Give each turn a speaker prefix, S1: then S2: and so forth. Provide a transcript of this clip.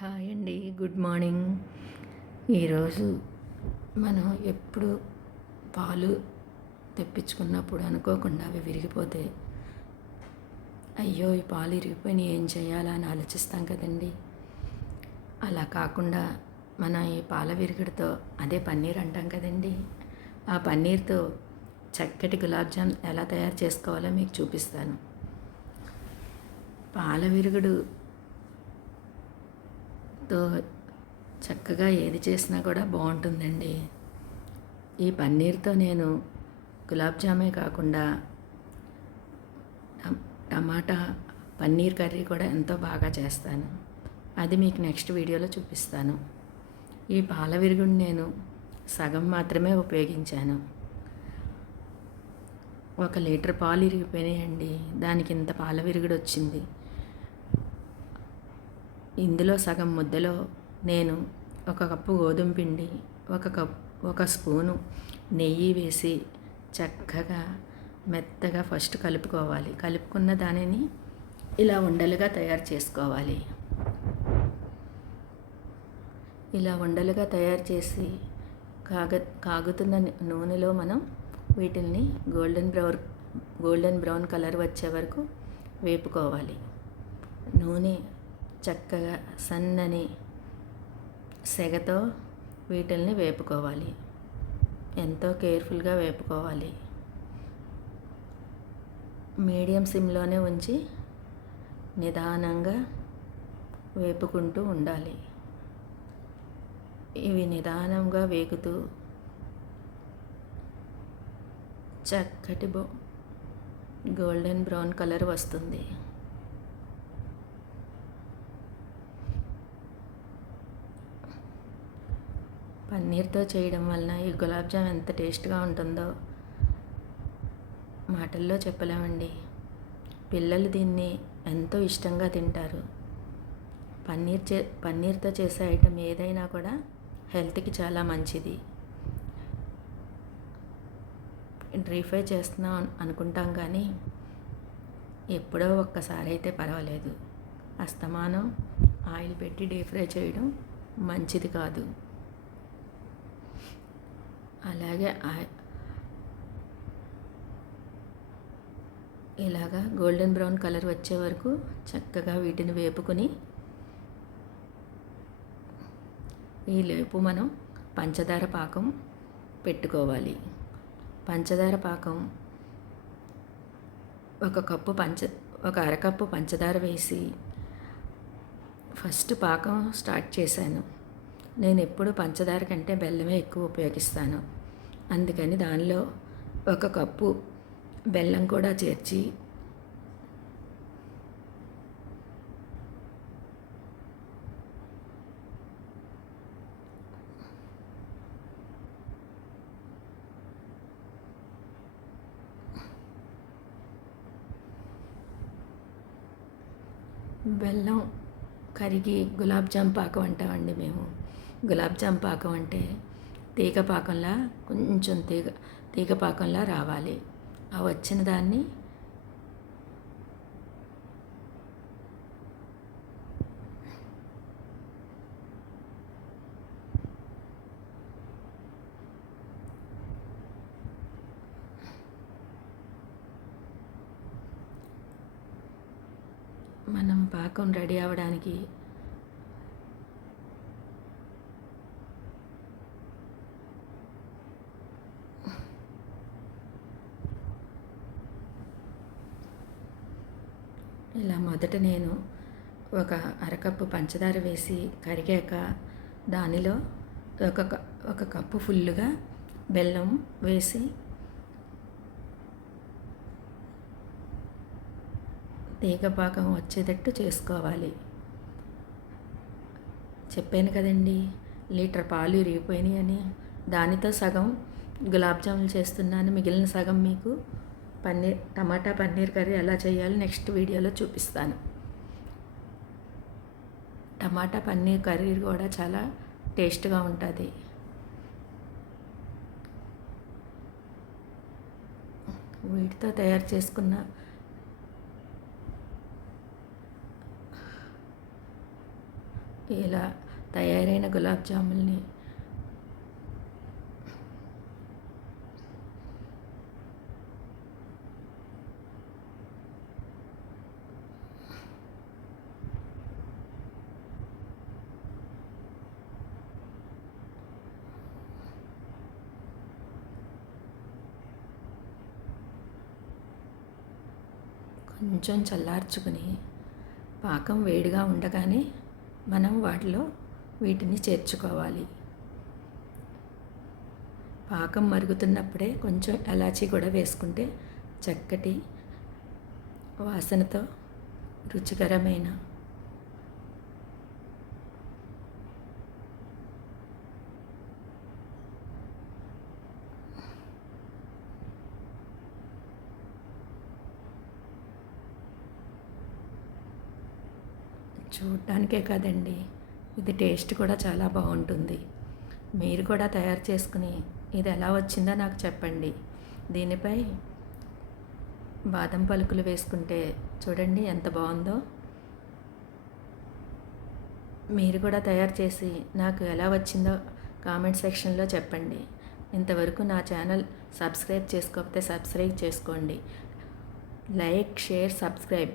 S1: Hi అండి good morning. ఈరోజు మనం ఎప్పుడు పాలు తెప్పించుకున్నప్పుడు అనుకోకుండా అవి విరిగిపోతే అయ్యో ఈ పాలు విరిగిపోయినాయి ఏం చేయాలా అని ఆలోచిస్తాం కదండి. అలా కాకుండా మనం ఈ పాల విరిగిడితో అదే పన్నీర్ అంటాం కదండి. ఆ పన్నీర్తో చక్కటి గులాబ్ జామ్ ఎలా తయారు చేసుకోవాలో మీకు చూపిస్తాను. పాల విరుగుడు తో చక్కగా ఏది చేసినా కూడా బాగుంటుందండి. ఈ పన్నీర్తో నేను గులాబ్ జామే కాకుండా టమాటా పన్నీర్ కర్రీ కూడా ఎంతో బాగా చేస్తాను. అది మీకు నెక్స్ట్ వీడియోలో చూపిస్తాను. ఈ పాల విరుగుడు నేను సగం మాత్రమే ఉపయోగించాను. ఒక లీటర్ పాలు ఇరిగిపోయినాయండి. దానికి ఇంత పాల విరుగుడు వచ్చింది ఇందులో సగం ముద్దలో నేను ఒక కప్పు గోధుమ పిండి ఒక కప్ ఒక స్పూను నెయ్యి వేసి చక్కగా మెత్తగా ఫస్ట్ కలుపుకోవాలి. కలుపుకున్న దానిని ఇలా ఉండలుగా తయారు చేసుకోవాలి. ఇలా ఉండలుగా తయారు చేసి కాగ కాగుతున్న నూనెలో మనం వీటిల్ని golden brown golden brown colour వచ్చే వరకు వేపుకోవాలి. నూనె చక్కగా సన్నని సెగతో వీటిల్ని వేపుకోవాలి. ఎంతో కేర్ఫుల్గా వేపుకోవాలి. మీడియం సిమ్లోనే ఉంచి నిదానంగా వేపుకుంటూ ఉండాలి. ఇవి నిదానంగా వేగుతూ చక్కటి బో గోల్డెన్ బ్రౌన్ కలర్ వస్తుంది. పన్నీర్తో చేయడం వలన ఈ గులాబ్ జామ్ ఎంత టేస్ట్గా ఉంటుందో మాటల్లో చెప్పలేమండి. పిల్లలు దీన్ని ఎంతో ఇష్టంగా తింటారు. పన్నీర్ చే పన్నీర్తో చేసే ఐటెం ఏదైనా కూడా హెల్త్కి చాలా మంచిది. డ్రీ ఫ్రై చేస్తున్నాం అనుకుంటాం కానీ ఎప్పుడో ఒక్కసారి అయితే పర్వాలేదు. అస్తమానం ఆయిల్ పెట్టి డీప్ ఫ్రై చేయడం మంచిది కాదు. అలాగే ఇలాగా గోల్డెన్ బ్రౌన్ కలర్ వచ్చే వరకు చక్కగా వీటిని వేపుకొని ఈ లేపు మనం పంచదార పాకం పెట్టుకోవాలి. పంచదార పాకం ఒక కప్పు పంచ ఒక అరకప్పు పంచదార వేసి ఫస్ట్ పాకం స్టార్ట్ చేశాను. నేను ఎప్పుడు పంచదార కంటే బెల్లమే ఎక్కువ ఉపయోగిస్తాను. అందుకని దానిలో ఒక కప్పు బెల్లం కూడా చేర్చి బెల్లం కరిగి గులాబ్ జామ్ పాకం అంటామండి మేము. గులాబ్ జామ్ పాకం అంటే తీగ పాకంలా కొంచెం తీగ తీగ పాకంలా రావాలి. ఆ వచ్చిన దాన్ని మనం పాకం రెడీ అవ్వడానికి ఇలా మొదట నేను ఒక అరకప్పు పంచదార వేసి కరిగాక దానిలో ఒక క- ఒక కప్పు ఫుల్లుగా బెల్లం వేసి తీగ పాకం వచ్చేటట్టు చేసుకోవాలి. చెప్పాను కదండి లీటర్ పాలు ఇరిగిపోయినాయి అని దానితో సగం గులాబ్ జాములు చేస్తున్నాను మిగిలిన సగం మీకు పన్నీర్ టమాటా పన్నీర్ కర్రీ ఎలా చేయాలో నెక్స్ట్ వీడియోలో చూపిస్తాను. టమాటా పన్నీర్ కర్రీ కూడా చాలా టేస్ట్గా ఉంటుంది. వీటితో తయారు చేసుకున్న ఇలా తయారైన గులాబ్ జాముల్ని కొంచెం చల్లార్చుకుని పాకం వేడిగా ఉండగానే మనం వాటిలో వీటిని చేర్చుకోవాలి. పాకం మరుగుతున్నప్పుడే కొంచెం ఎలాచీ కూడా వేసుకుంటే చక్కటి వాసనతో రుచికరమైన చూడటానికే కాదండి. ఇది టేస్ట్ కూడా చాలా బాగుంటుంది. మీరు కూడా తయారు చేసుకుని ఇది ఎలా వచ్చిందో నాకు చెప్పండి. దీనిపై బాదం పలుకులు వేసుకుంటే చూడండి ఎంత బాగుందో. మీరు కూడా తయారు చేసి నాకు ఎలా వచ్చిందో కామెంట్ సెక్షన్లో చెప్పండి. ఇంతవరకు నా ఛానల్ సబ్స్క్రైబ్ చేసుకోకపోతే సబ్స్క్రైబ్ చేసుకోండి. Like share subscribe.